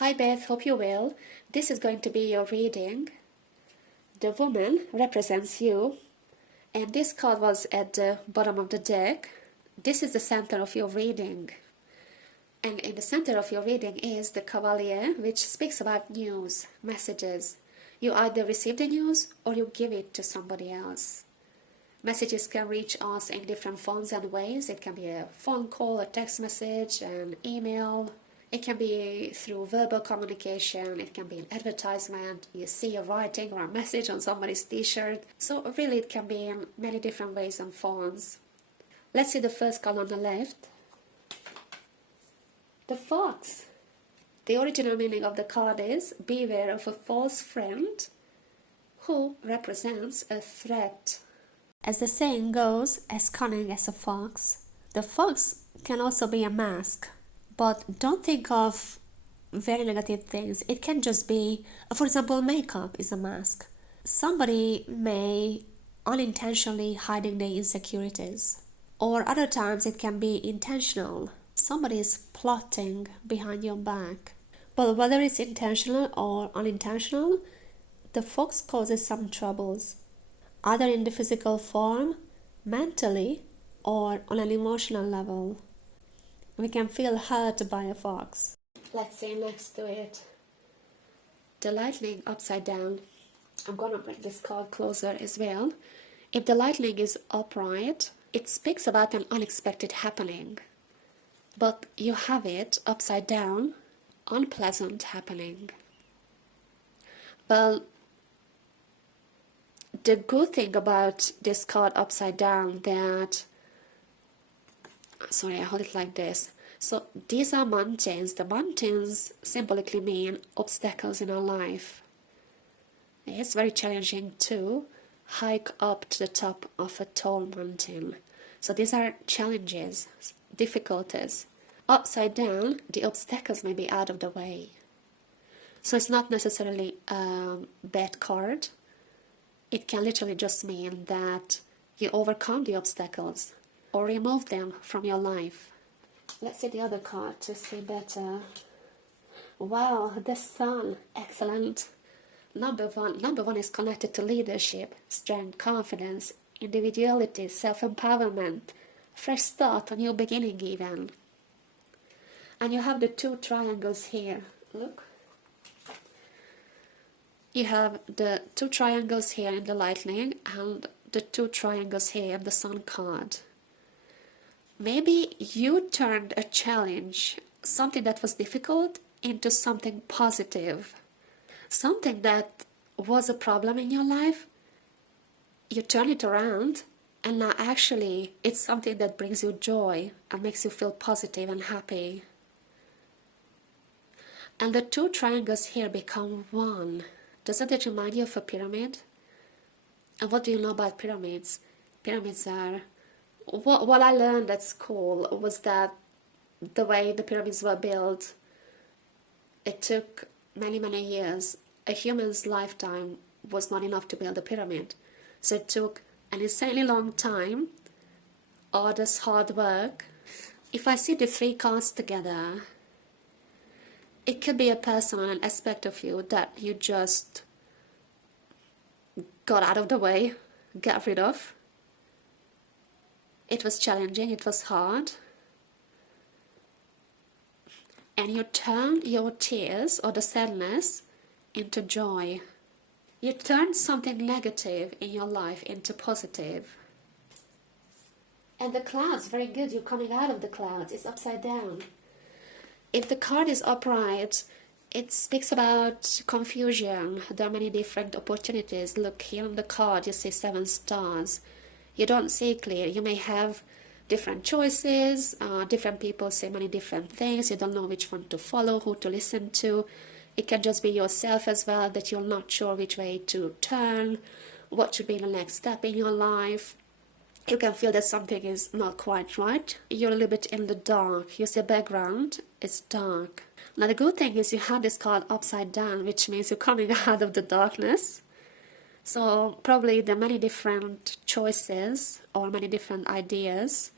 Hi Beth, hope you're well. This is going to be your reading. The woman represents you, and this card was at the bottom of the deck. This is the center of your reading. And in the center of your reading is the Cavalier, which speaks about news, messages. You either receive the news or you give it to somebody else. Messages can reach us in different forms and ways. It can be a phone call, a text message, an email. It can be through verbal communication. It can be an advertisement. You see a writing or a message on somebody's t-shirt. So really it can be in many different ways and forms. Let's see the first card on the left. The fox. The original meaning of the card is beware of a false friend who represents a threat. As the saying goes, as cunning as a fox. The fox can also be a mask, but don't think of very negative things. It can just be, for example, makeup is a mask. Somebody may unintentionally hiding their insecurities, or other times it can be intentional. Somebody is plotting behind your back. But whether it's intentional or unintentional, the fox causes some troubles, either in the physical form, mentally, or on an emotional level. We can feel hurt by a fox. Let's see next to it. The lightning upside down. I'm gonna bring this card closer as well. If the lightning is upright, it speaks about an unexpected happening. But you have it upside down, unpleasant happening. Well, the good thing about this card upside down that, sorry, I hold it like this. So these are mountains. The mountains symbolically mean obstacles in our life. It's very challenging to hike up to the top of a tall mountain. So these are challenges, difficulties. Upside down, the obstacles may be out of the way. So it's not necessarily a bad card. It can literally just mean that you overcome the obstacles or remove them from your life. Let's see the other card to see better. Wow, the Sun, excellent. Number one is connected to leadership, strength, confidence, individuality, self-empowerment, fresh start, a new beginning even. And you have the two triangles here. Look. You have the two triangles here in the lightning and the two triangles here in the Sun card. Maybe you turned a challenge, something that was difficult, into something positive. Something that was a problem in your life, you turn it around, and now actually it's something that brings you joy and makes you feel positive and happy. And the two triangles here become one. Doesn't it remind you of a pyramid? And what do you know about pyramids? Pyramids are... What I learned at school was that the way the pyramids were built, it took many, many years. A human's lifetime was not enough to build a pyramid. So it took an insanely long time, all this hard work. If I see the three cards together, it could be a person or an aspect of you that you just got out of the way, got rid of. It was challenging, it was hard. And you turned your tears or the sadness into joy. You turned something negative in your life into positive. And the clouds, very good, you're coming out of the clouds, it's upside down. If the card is upright, it speaks about confusion. There are many different opportunities. Look, here on the card you see 7 stars. You don't see clear. You may have different choices. Different people say many different things. You don't know which one to follow, who to listen to. It can just be yourself as well, that you're not sure which way to turn, what should be the next step in your life. You can feel that something is not quite right. You're a little bit in the dark. You see a background, it's dark. Now the good thing is you have this card upside down, which means you're coming out of the darkness. So probably the many different choices or many different ideas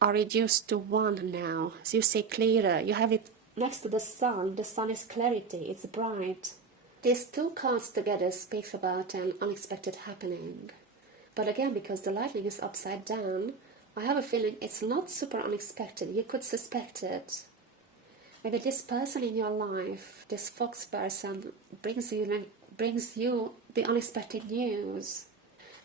are reduced to one now. So you see clearer, you have it next to the sun is clarity, it's bright. These two cards together speaks about an unexpected happening. But again, because the lightning is upside down, I have a feeling it's not super unexpected. You could suspect it. Maybe this person in your life, this fox person, brings you the unexpected news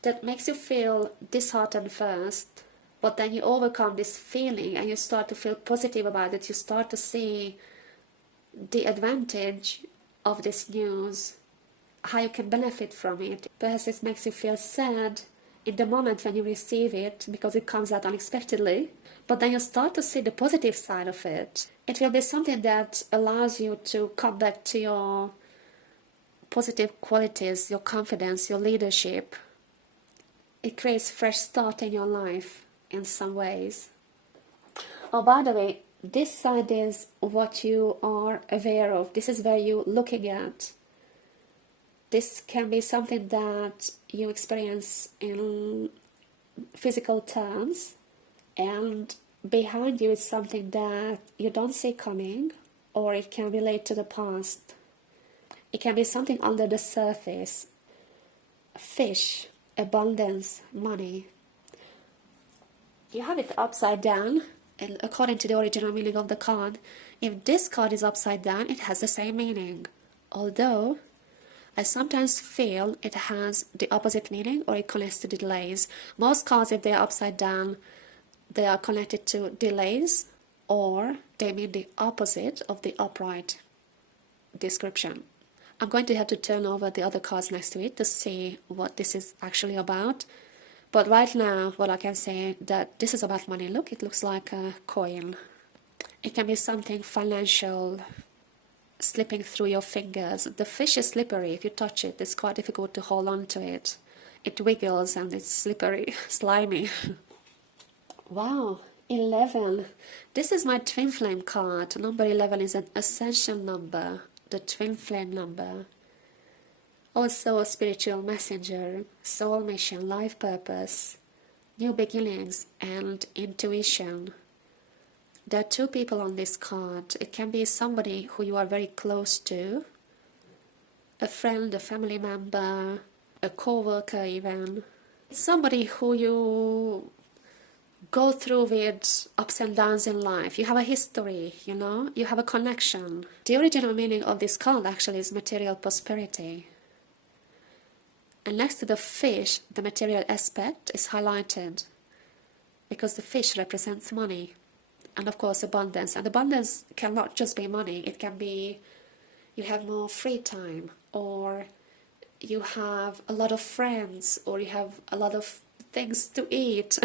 that makes you feel disheartened first, but then you overcome this feeling and you start to feel positive about it. You start to see the advantage of this news, how you can benefit from it. Perhaps it makes you feel sad in the moment when you receive it because it comes out unexpectedly, but then you start to see the positive side of it. It will be something that allows you to come back to your positive qualities, your confidence, your leadership. It creates a fresh start in your life in some ways. Oh, by the way, this side is what you are aware of. This is where you're looking at. This can be something that you experience in physical terms, and behind you is something that you don't see coming, or it can relate to the past. It can be something under the surface. Fish, abundance, money. You have it upside down, and according to the original meaning of the card, if this card is upside down, it has the same meaning. Although, I sometimes feel it has the opposite meaning, or it connects to delays. Most cards, if they are upside down, they are connected to delays, or they mean the opposite of the upright description. I'm going to have to turn over the other cards next to it to see what this is actually about. But right now, what I can say that this is about money. Look, it looks like a coin. It can be something financial slipping through your fingers. The fish is slippery. If you touch it, it's quite difficult to hold on to it. It wiggles and it's slippery, slimy. Wow, 11. This is my twin flame card. Number 11 is an ascension number, the twin flame number. Also a spiritual messenger, soul mission, life purpose, new beginnings, and intuition. There are two people on this card. It can be somebody who you are very close to, a friend, a family member, a co-worker even. Somebody who you go through with ups and downs in life. You have a history, you have a connection. The original meaning of this card actually is material prosperity. And next to the fish, the material aspect is highlighted because the fish represents money and of course abundance. And abundance cannot just be money. It can be you have more free time, or you have a lot of friends, or you have a lot of things to eat.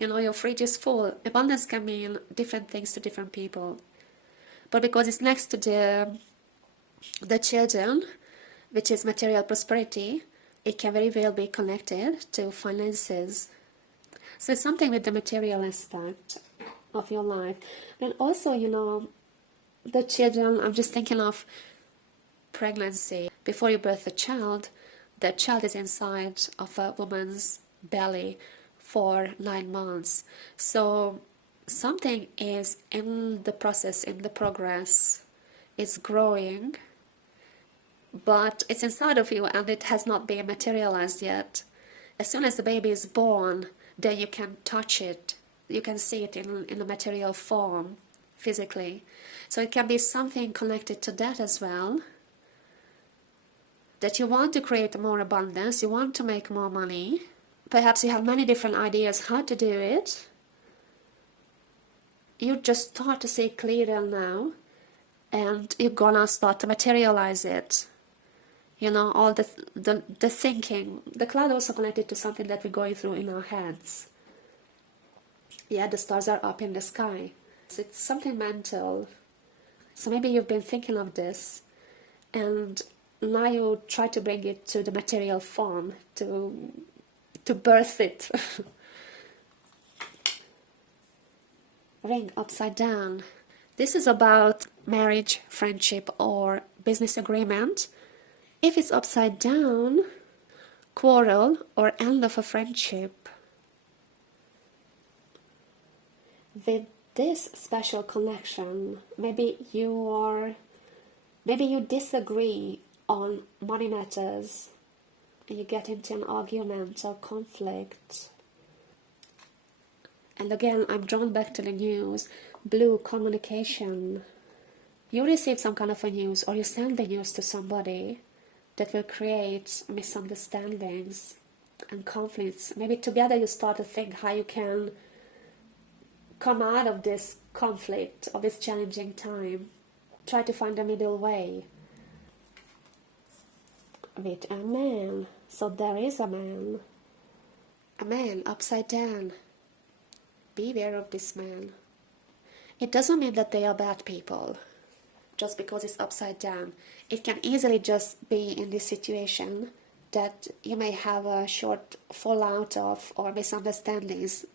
Your fridge is full. Abundance can mean different things to different people. But because it's next to the children, which is material prosperity, it can very well be connected to finances. So it's something with the material aspect of your life. And also, the children, I'm just thinking of pregnancy. Before you birth a child, the child is inside of a woman's belly for 9 months. So something is in the process, in the progress, it's growing, but it's inside of you and it has not been materialized yet. As soon as the baby is born, then you can touch it. You can see it in a material form, physically. So it can be something connected to that as well. That you want to create more abundance, you want to make more money. Perhaps you have many different ideas how to do it. You just start to see clearer now, and you're gonna start to materialize it. All the thinking. The cloud also connected to something that we're going through in our heads. Yeah, the stars are up in the sky. So it's something mental. So maybe you've been thinking of this, and now you try to bring it to the material form, to birth it. Ring upside down. This is about marriage, friendship, or business agreement. If it's upside down, quarrel or end of a friendship. With this special connection. Maybe you disagree on money matters and you get into an argument or conflict. And again, I'm drawn back to the news. Blue, communication. You receive some kind of a news, or you send the news to somebody that will create misunderstandings and conflicts. Maybe together you start to think how you can come out of this conflict, of this challenging time. Try to find a middle way. With a man. So there is a man. A man upside down. Beware of this man. It doesn't mean that they are bad people just because it's upside down. It can easily just be in this situation that you may have a short fallout of, or misunderstandings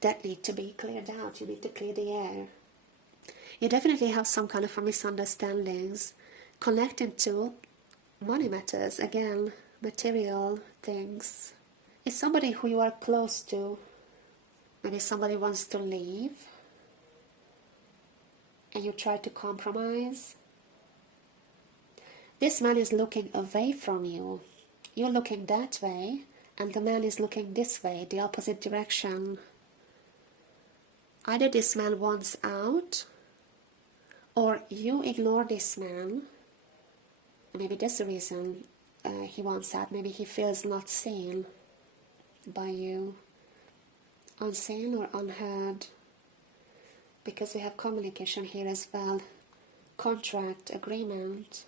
that need to be cleared out. You need to clear the air. You definitely have some kind of a misunderstandings connecting to money matters. Again, material things. It's somebody who you are close to. Maybe somebody wants to leave and you try to compromise. This man is looking away from you. You're looking that way and the man is looking this way, the opposite direction. Either this man wants out or you ignore this man. Maybe that's the reason he wants out. Maybe he feels not seen by you. Unseen or unheard. Because we have communication here as well. Contract, agreement.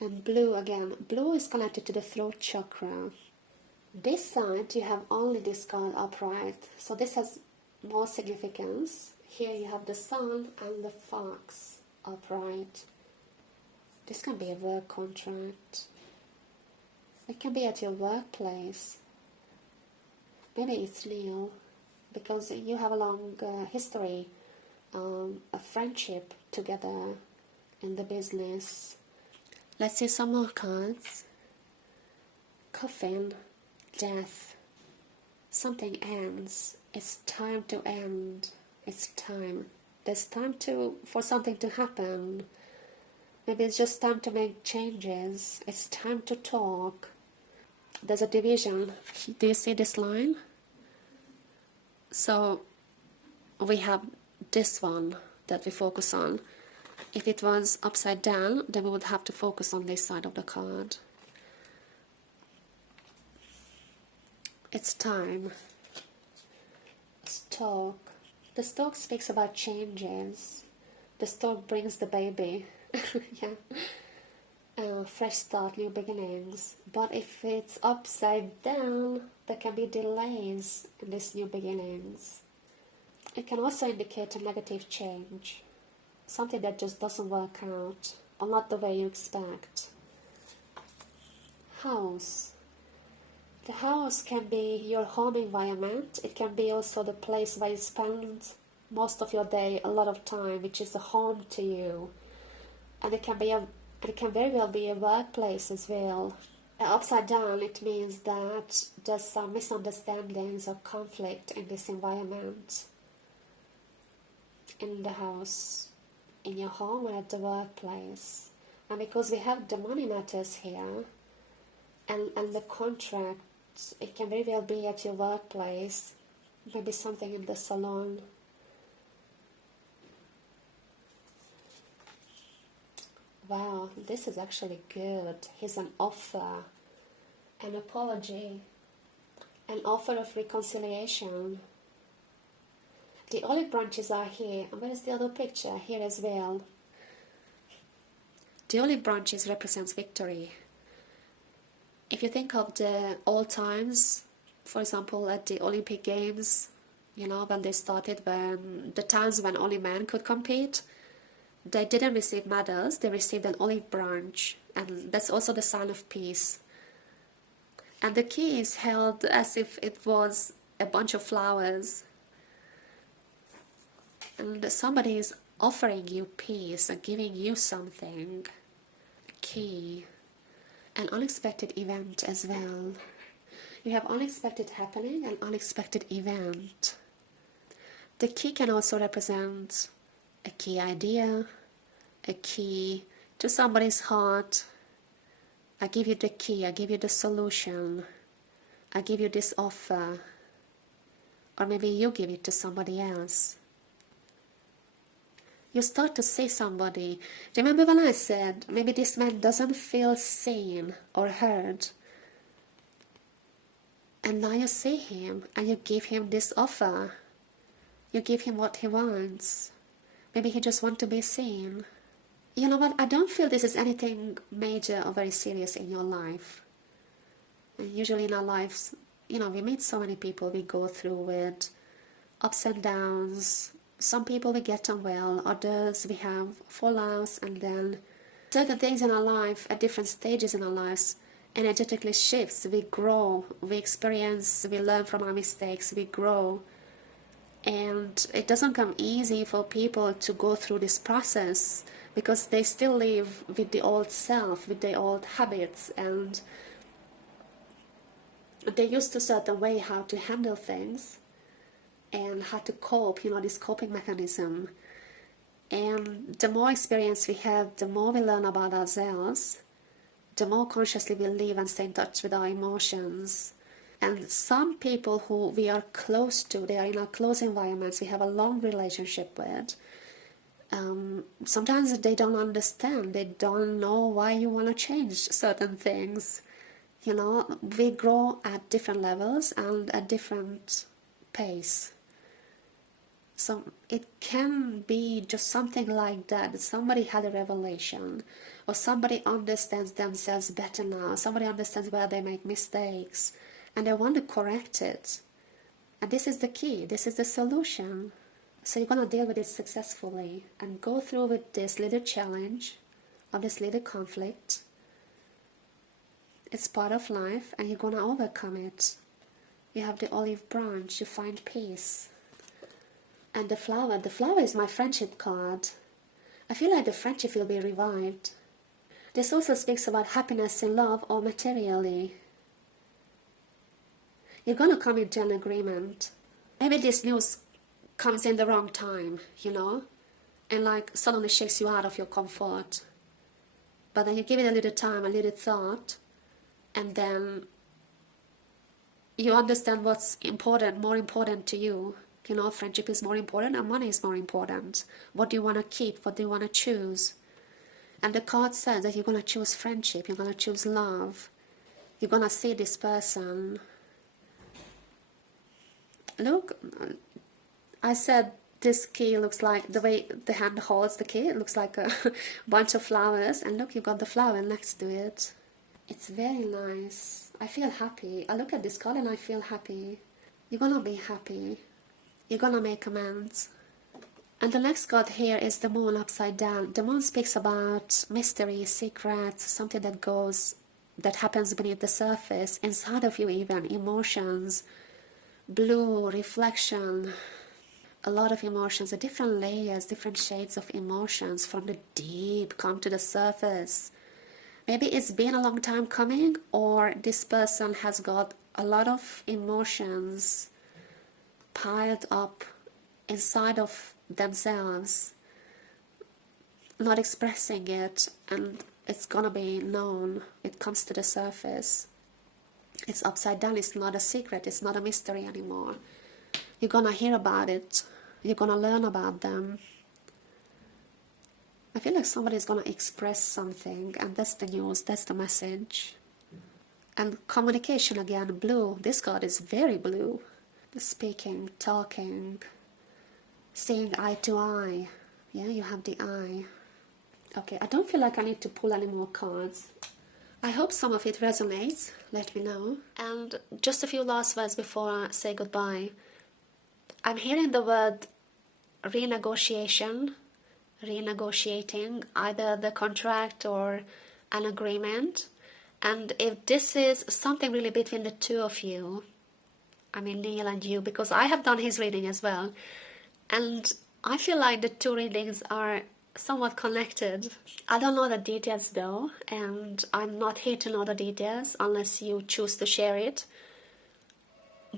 And blue again. Blue is connected to the throat chakra. This side you have only this card upright. So this has more significance. Here you have the sun and the fox upright. This can be a work contract. It can be at your workplace. Maybe it's Leo, because you have a long history, a friendship together in the business. Let's see some more cards. Coffin, death. Something ends. It's time to end. It's time. There's time for something to happen. Maybe it's just time to make changes. It's time to talk. There's a division. Do you see this line? So we have this one that we focus on. If it was upside down, then we would have to focus on this side of the card. It's time. Stork. The stork speaks about changes. The stork brings the baby. Yeah. Fresh start, new beginnings. But if it's upside down, there can be delays in these new beginnings. It can also indicate a negative change, something that just doesn't work out, or not the way you expect. House. The house can be your home environment. It can be also the place where you spend most of your day, a lot of time, which is a home to you. And it can very well be a workplace as well. Upside down, it means that there's some misunderstandings or conflict in this environment. In the house, in your home, or at the workplace. And because we have the money matters here, and the contract, it can very well be at your workplace, maybe something in the salon. Wow, this is actually good. Here's an offer, an apology, an offer of reconciliation. The olive branches are here. And where is the other picture? Here as well. The olive branches represents victory. If you think of the old times, for example, at the Olympic Games, you know, when they started, when the times when only men could compete, they didn't receive medals, they received an olive branch, and that's also the sign of peace. And the key is held as if it was a bunch of flowers. And somebody is offering you peace and giving you something. Key. An unexpected event as well. You have unexpected happening and unexpected event. The key can also represent a key idea, a key to somebody's heart. I give you the key, I give you the solution, I give you this offer, or maybe you give it to somebody else. You start to see somebody. Remember when I said, maybe this man doesn't feel seen or heard, and now you see him and you give him this offer. You give him what he wants. Maybe he just wants to be seen. You know what? I don't feel this is anything major or very serious in your life. And usually in our lives, we meet so many people we go through with ups and downs. Some people we get on well, others we have fallouts, and then certain things in our life at different stages in our lives energetically shifts. We grow, we experience, we learn from our mistakes, we grow. And it doesn't come easy for people to go through this process because they still live with the old self, with the old habits, and they're used to a certain way how to handle things and how to cope, this coping mechanism. And the more experience we have, the more we learn about ourselves, the more consciously we live and stay in touch with our emotions. And some people who we are close to, they are in our close environments, we have a long relationship with, sometimes they don't understand, they don't know why you want to change certain things. We grow at different levels and at different pace. So it can be just something like that. Somebody had a revelation, or somebody understands themselves better now, somebody understands where they make mistakes, and they want to correct it. And this is the key, this is the solution. So you're going to deal with it successfully and go through with this little challenge or this little conflict. It's part of life and you're going to overcome it. You have the olive branch, you find peace. And the flower is my friendship card. I feel like the friendship will be revived. This also speaks about happiness in love or materially. You're going to come into an agreement. Maybe this news comes in the wrong time, and suddenly shakes you out of your comfort. But then you give it a little time, a little thought, and then you understand what's important, more important to you. Friendship is more important and money is more important. What do you want to keep? What do you want to choose? And the card says that you're going to choose friendship, you're going to choose love. You're going to see this person. Look, I said this key looks like, the way the hand holds the key, it looks like a bunch of flowers. And look, you got the flower next to it. It's very nice. I feel happy. I look at this card and I feel happy. You're going to be happy. You're going to make amends. And the next card here is the moon upside down. The moon speaks about mystery, secrets, something that happens beneath the surface, inside of you even, emotions, blue, reflection, a lot of emotions, different layers, different shades of emotions from the deep come to the surface. Maybe it's been a long time coming, or this person has got a lot of emotions piled up inside of themselves, not expressing it, and it's gonna be known. It comes to the surface. It's upside down. It's not a secret. It's not a mystery anymore. You're gonna hear about it. You're gonna learn about them. I feel like somebody's gonna express something, and that's the news, that's the message. And communication again, blue. This card is very blue. Speaking, talking, seeing eye to eye. Yeah, you have the eye. Okay, I don't feel like I need to pull any more cards. I hope some of it resonates. Let me know. And just a few last words before I say goodbye. I'm hearing the word renegotiation, renegotiating either the contract or an agreement. And if this is something really between the two of you, I mean Neil and you, because I have done his reading as well, and I feel like the two readings are somewhat connected. I don't know the details though, and I'm not here to know the details unless you choose to share it.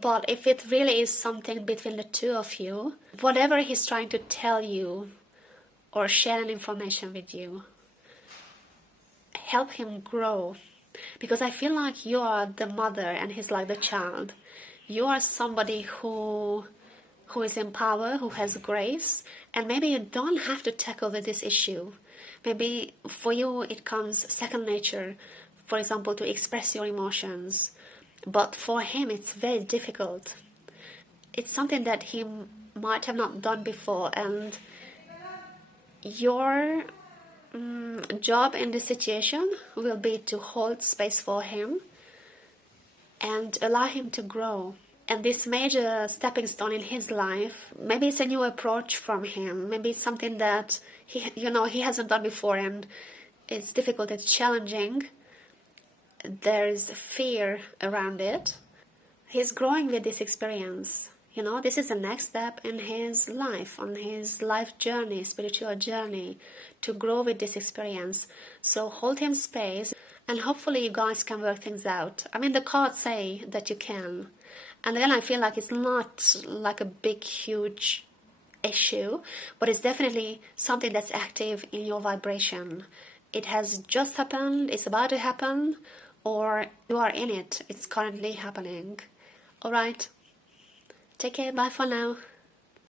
But if it really is something between the two of you, whatever he's trying to tell you or share an information with you, help him grow. Because I feel like you are the mother and he's like the child. You are somebody who is in power, who has grace, and maybe you don't have to tackle with this issue. Maybe for you it comes second nature, for example, to express your emotions. But for him it's very difficult. It's something that he might have not done before, and your job in this situation will be to hold space for him and allow him to grow. And this major stepping stone in his life, maybe it's a new approach from him, maybe it's something that he hasn't done before, and it's difficult, it's challenging, there's fear around it. He's growing with this experience. This is the next step in his life, on his life journey, spiritual journey, to grow with this experience. So hold him space, and hopefully you guys can work things out. I mean, the cards say that you can. And then I feel like it's not like a big, huge issue, but it's definitely something that's active in your vibration. It has just happened, it's about to happen, or you are in it, it's currently happening. Alright, take care, bye for now.